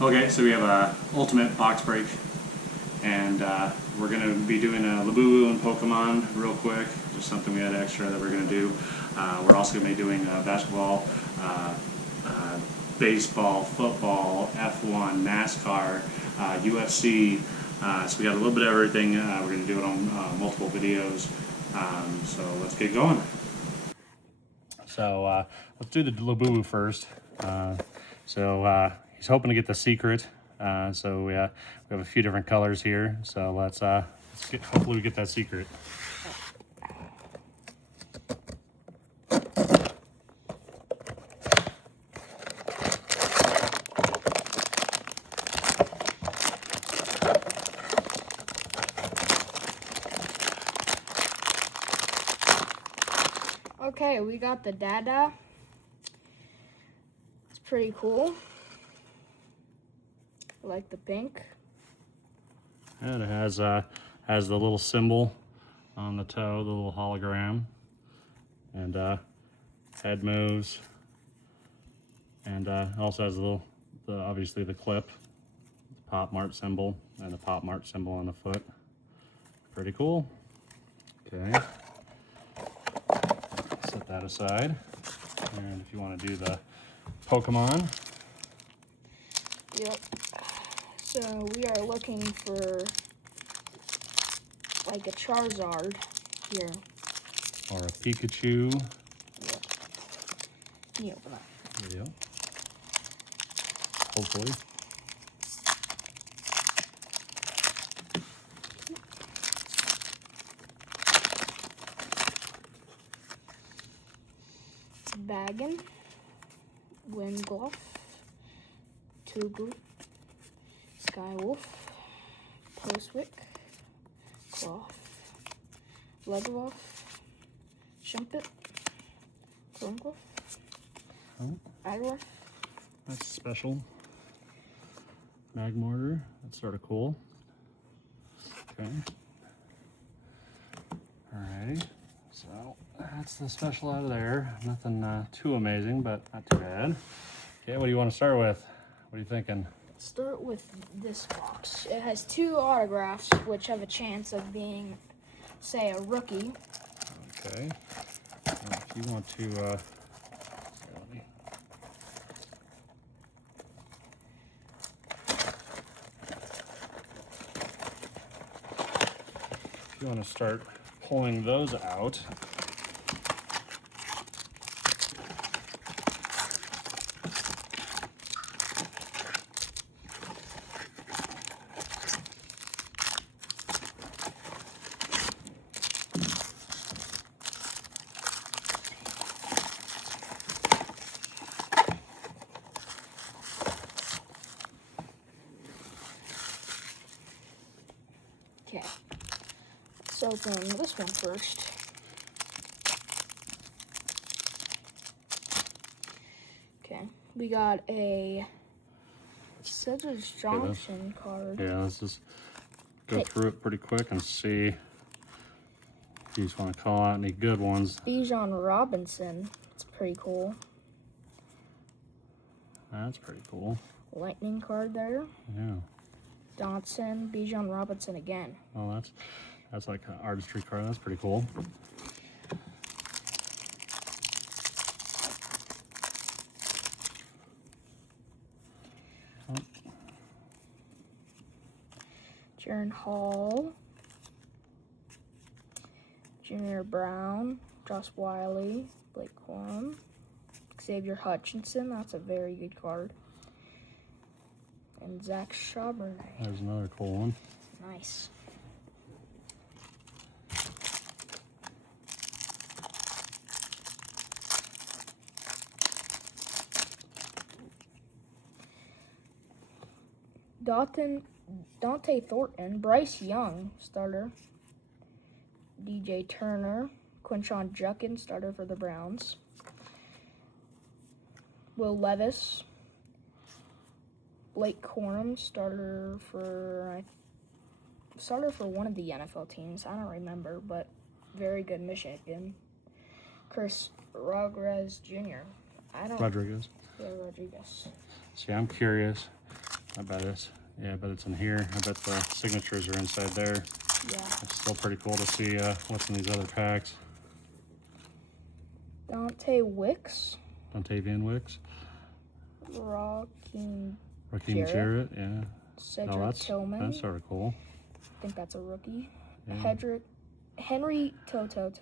Okay, so we have a ultimate box break, and we're going to be doing a Labubu and Pokemon real quick, just something we had extra that we're going to do. We're also going to be doing basketball, baseball, football, F1, NASCAR, UFC, so we got a little bit of everything. We're going to do it on multiple videos, so let's get going. So let's do the Labubu first. He's hoping to get the secret. So we have a few different colors here. So hopefully we get that secret. Okay, we got the Dada. It's pretty cool. I like the pink. And it has the little symbol on the toe, the little hologram, and head moves, and also has obviously the clip, the Pop Mart symbol, and the Pop Mart symbol on the foot. Pretty cool. Okay. Set that aside. And if you want to do the Pokemon. Yep. So we are looking for like a Charizard here. Or a Pikachu. Yep. Can you open that? There you go. Hopefully. Baggin, Wingloff, Tuglu, Skywolf, Postwick, Cloth, Legoff, Shumpit, Chromegloff, Idorf. That's special. Magmortar, that's sort of cool. Okay. Alrighty. So that's the special out of there. Nothing too amazing, but not too bad. Okay, what do you want to start with? What are you thinking? Start with this box. It has 2 autographs, which have a chance of being, say, a rookie. Okay. Now, if you want to, here, if you want to start pulling those out. Okay, let's open this one first. Okay, we got a Cedric Johnson card. Yeah, let's just go through it pretty quick and see if you just want to call out any good ones. Bijan Robinson, it's pretty cool. That's pretty cool. Lightning card there. Yeah. Dotson, Bijan Robinson again. Oh, that's like an artistry card. That's pretty cool. Oh. Jaron Hall, Junior Brown, Josh Wiley, Blake Corum, Xavier Hutchinson. That's a very good card. And Zach Charbonnet. There's another cool one. Nice. Dante Thornton, Bryce Young, starter. DJ Turner, Quinshon Judkins, starter for the Browns. Will Levis, Blake Corum, starter for one of the NFL teams. I don't remember, but very good Michigan. Chris Rodriguez Jr. Rodriguez. Yeah, Rodriguez. See, I'm curious. I bet it's in here. I bet the signatures are inside there. Yeah. It's still pretty cool to see what's in these other packs. Dante Wicks. Dontavian Wicks. Raheem Jarrett, yeah. Cedric Tillman. That's sort of cool. I think that's a rookie. Yeah. Henry Toto.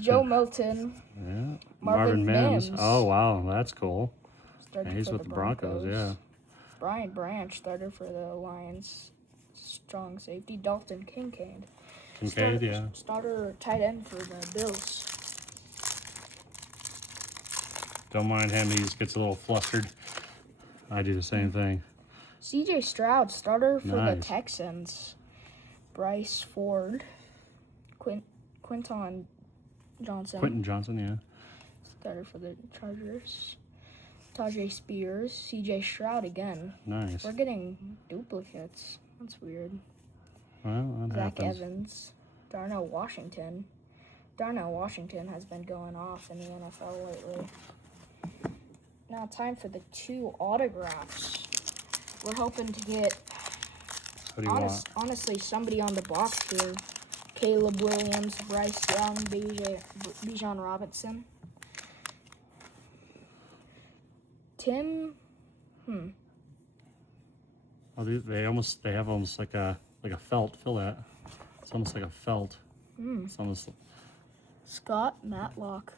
Joe Milton. Yeah. Marvin Mims. Oh, wow. That's cool. Started He's for with the Broncos, yeah. Brian Branch started for the Lions. Strong safety. Dalton Kincaid. Starter tight end for the Bills. Don't mind him. He just gets a little flustered. I do the same thing. CJ Stroud, starter for the Nice. Texans. Bryce Ford. Quinton Johnson. Quentin Johnson, yeah. Starter for the Chargers. Tajay Spears. CJ Stroud again. Nice. We're getting duplicates. That's weird. Well, that Zach happens. Evans. Darnell Washington. Darnell Washington has been going off in the NFL lately. Now time for the 2 autographs. We're hoping to get, What do you want? honestly, somebody on the box here. Caleb Williams, Bryce Young, Bijan Robinson. Tim, Oh, they have almost like a felt. Feel that? It's almost like a felt. It's almost. Scott Matlock.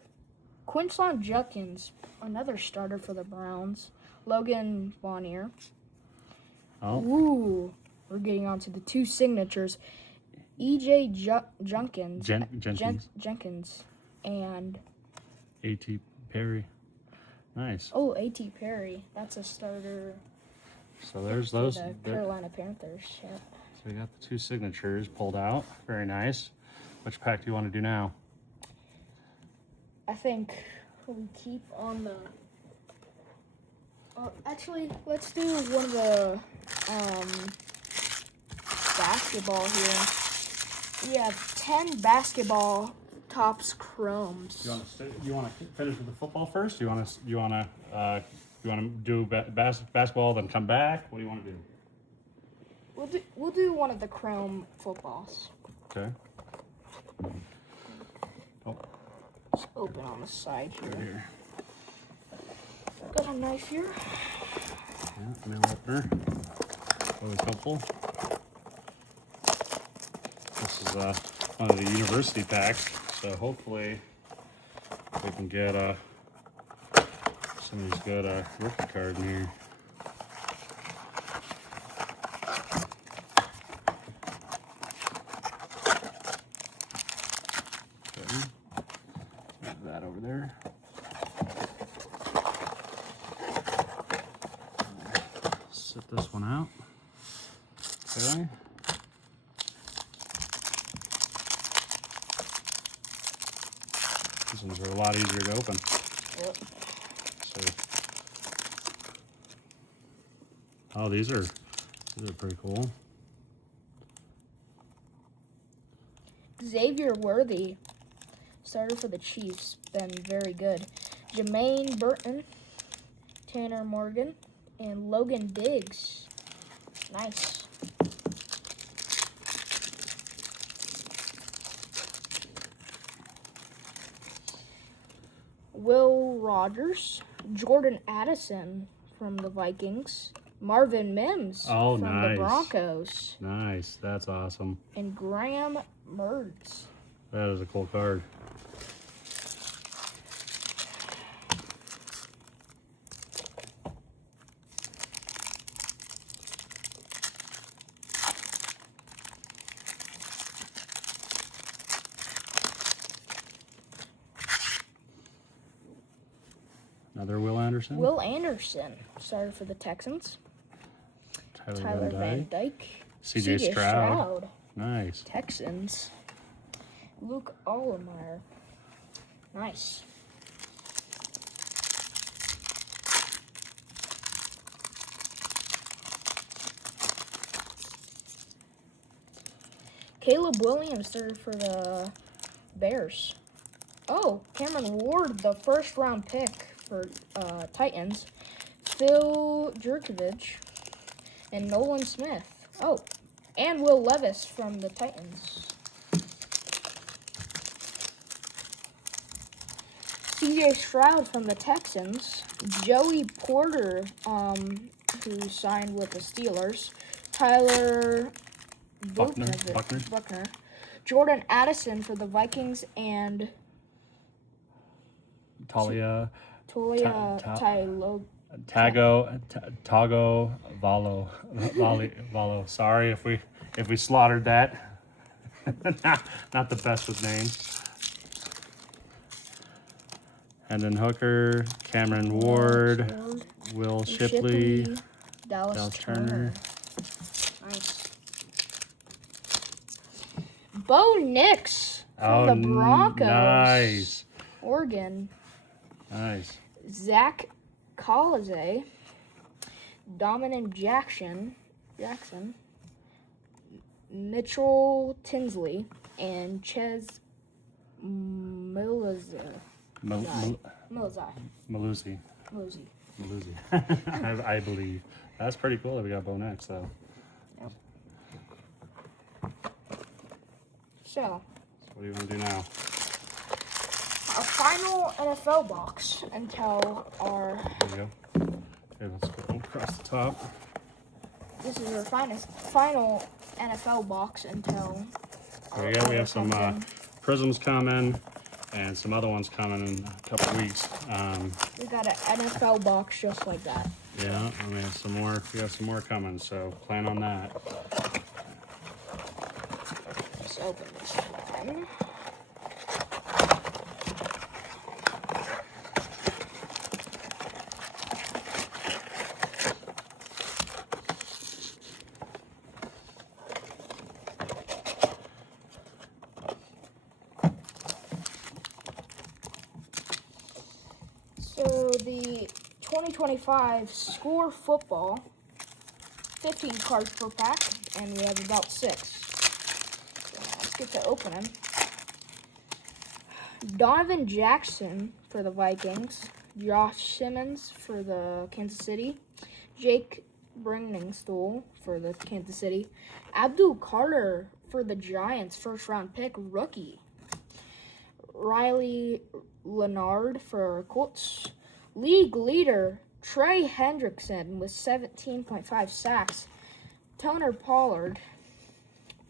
Quinshon Judkins, another starter for the Browns. Logan Bonnier. Oh, Ooh, we're getting on to the 2 signatures. E.J. Jenkins. Jenkins. And, A.T. Perry. Nice. A.T. Perry. That's a starter So there's for those. the Carolina Panthers. Yeah. So we got the 2 signatures pulled out. Very nice. Which pack do you want to do now? I think we keep on the... actually, let's do one of the basketball here. We have 10 basketball Topps Chromes. You want to finish with the football first? You want to do basketball then come back? What do you want to do? We'll do one of the Chrome footballs. Okay. Oh, Just open on the side right here. here. Got a knife here. Yeah, mail opener. Always helpful. This is one of the university packs, so hopefully we can get somebody's got a rookie card in here. Okay. Move that over there. Set this one out. Okay. These ones are a lot easier to open. Yep. So, oh, these are pretty cool. Xavier Worthy, starter for the Chiefs, been very good. Jermaine Burton, Tanner Morgan, and Logan Diggs. Nice. Will Rogers, Jordan Addison from the Vikings, Marvin Mims from nice. the Broncos, Nice, that's awesome. and Graham Mertz. That is a cool card. Another Will Anderson. Will Anderson, starter for the Texans. Tyler Van Dyke. CJ Stroud. Nice. Texans. Luke Allemeyer. Nice. Caleb Williams, starter for the Bears. Oh, Cameron Ward, the first round pick for Titans. Phil Jurkovich and Nolan Smith. Oh, and Will Levis from the Titans. CJ Stroud from the Texans. Joey Porter, who signed with the Steelers. Tyler Buckner. Jordan Addison for the Vikings, and Talia Tagovailoa. Tago Valo. Sorry if we slaughtered that. not the best with names. Hendon Hooker, Cameron Ward, Will Shipley, Dallas Turner. Nice. Bo Nix from the Broncos. Nice. Oregon. Nice. Zach Collizay, Dominic Jackson, Mitchell Tinsley, and Ches Miluzzi. I believe. That's pretty cool that we got Bo Nix, though. Yep. So, what do you want to do now? Our final NFL box until our... There we go. Okay, let's go across the top. This is our final NFL box until... There we go. We have some Prisms coming and some other ones coming in a couple weeks. We got an NFL box just like that. Yeah, and we have some more. We have some more coming, so plan on that. Let's open this one. So the 2025 Score Football, 15 cards per pack, and we have about 6. So let's get to opening. Donovan Jackson for the Vikings, Josh Simmons for the Kansas City, Jake Bringingstool for the Kansas City, Abdul Carter for the Giants, first round pick, rookie, Riley Leonard for Colts, league leader Trey Hendrickson with 17.5 sacks, Toner Pollard,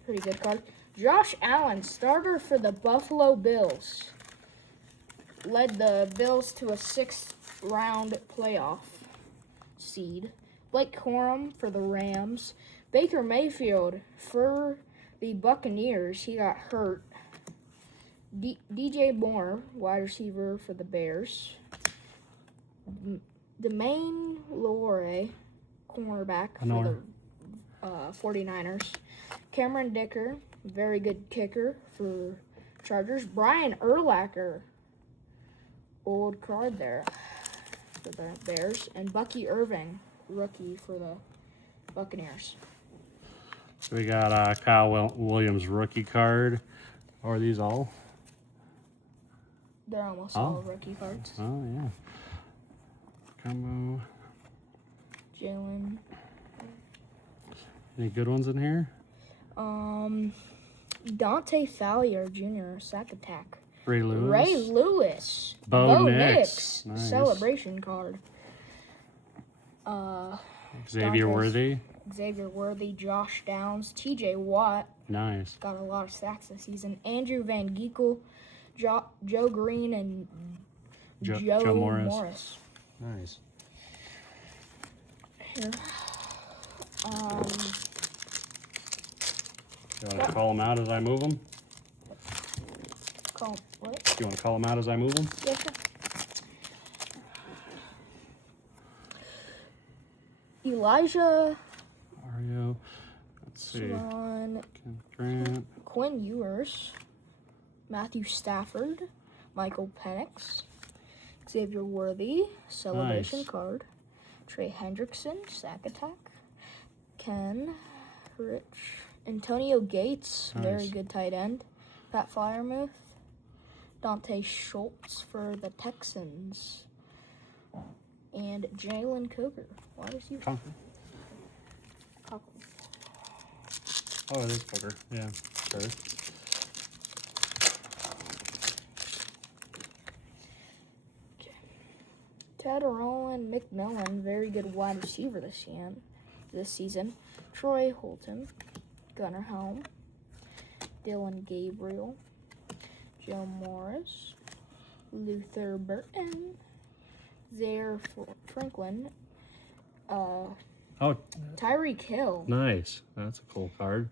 pretty good card, Josh Allen, starter for the Buffalo Bills, led the Bills to a 6th round playoff seed, Blake Corum for the Rams, Baker Mayfield for the Buccaneers, he got hurt, DJ Moore, wide receiver for the Bears. Demaine Lowry, cornerback for the 49ers. Cameron Dicker, very good kicker for Chargers. Brian Urlacher, old card there for the Bears. And Bucky Irving, rookie for the Buccaneers. So we got Kyle Williams rookie card. Are these all? They're almost all rookie cards. Oh, yeah. Combo. Jalen. Any good ones in here? Dante Fowler Jr., sack attack. Ray Lewis. Bo Nix. Nice. Celebration card. Xavier Worthy. Josh Downs, TJ Watt. Nice. Got a lot of sacks this season. Andrew Van Ginkel, Joe Green, and Joe Morris. Nice. Here. You want to call them out as I move them? What? You want to call them out as I move them? Yes, sir. Elijah. Ario. Let's see. Sean, Grant. Quinn Ewers. Matthew Stafford. Michael Penix. Xavier Worthy. Celebration card. Trey Hendrickson. Sack attack. Ken Rich. Antonio Gates. Nice. Very good tight end. Pat Fryermuth. Dante Schultz for the Texans. And Jalen Coker. Why does he? Cocker. Oh, it is Coker. Yeah, sure. Ted Roland McMillan, very good wide receiver this season. Troy Holton, Gunnar Helm, Dylan Gabriel, Joe Morris, Luther Burton, Zaire Franklin, Tyreek Hill. Nice. That's a cool card.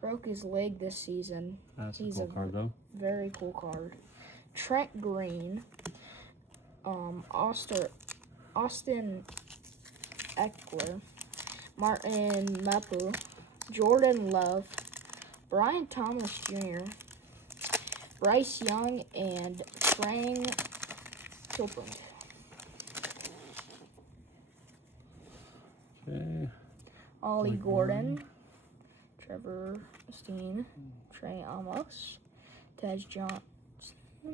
Broke his leg this season. That's a cool card, though. Very cool card. Trent Green, Austin Eckler, Martin Mapu, Jordan Love, Brian Thomas Jr., Bryce Young, and Frank Kilpin. Okay. Ollie Gordon, Trevor Steen, Trey Amos, Tej Johnson,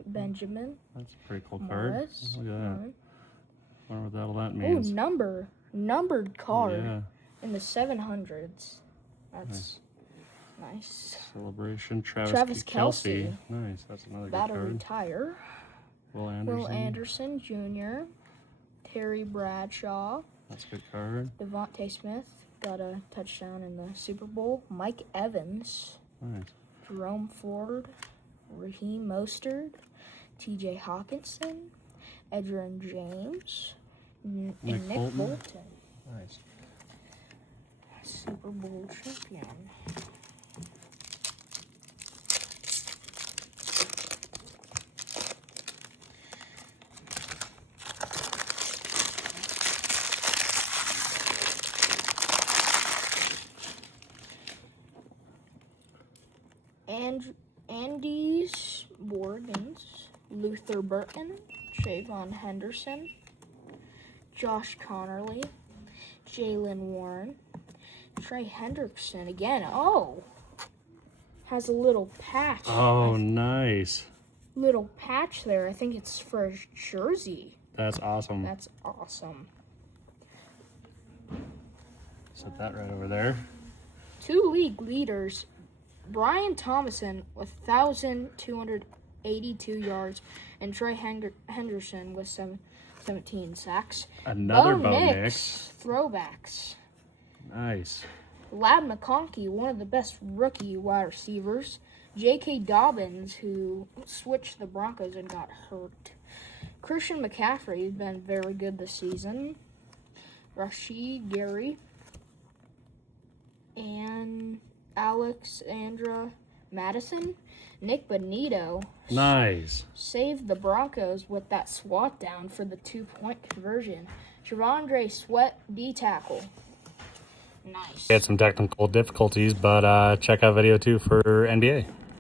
Benjamin. That's a pretty cool card. Morris, Look at that. Wonder what all that Oh, means. numbered card Yeah. in the 700s. That's nice. Celebration. Travis Travis Kelce. Kelce. Nice. That's another good About to card. retire. Will Anderson. Will Anderson Jr., Terry Bradshaw, That's a good card. Devontae Smith got a touchdown in the Super Bowl. Mike Evans, Nice. Jerome Ford, Raheem Mostert, T.J. Hawkinson, Edgerrin James, and Nick Bolton. Nice. Super Bowl champion. And Andy's Morgans, Luther Burton, Trayvon Henderson, Josh Connerly, Jalen Warren, Trey Hendrickson again. Oh, has a little patch. Oh, nice. Little patch there. I think it's for his jersey. That's awesome. That's awesome. Set that right over there. 2 league leaders. Brian Thomason with 1,282 yards and Trey Henderson with 17 sacks. Another Bo Bo Nix, Nix. throwbacks. Nice. Lab McConkey, one of the best rookie wide receivers. J.K. Dobbins, who switched the Broncos and got hurt. Christian McCaffrey has been very good this season. Rashid Gary and Alexandra Madison. Nick Bonito Nice. saved the Broncos with that swat down for the 2-point conversion. Javondre Sweat, D-tackle. Nice. We had some technical difficulties, but check out video 2 for NBA.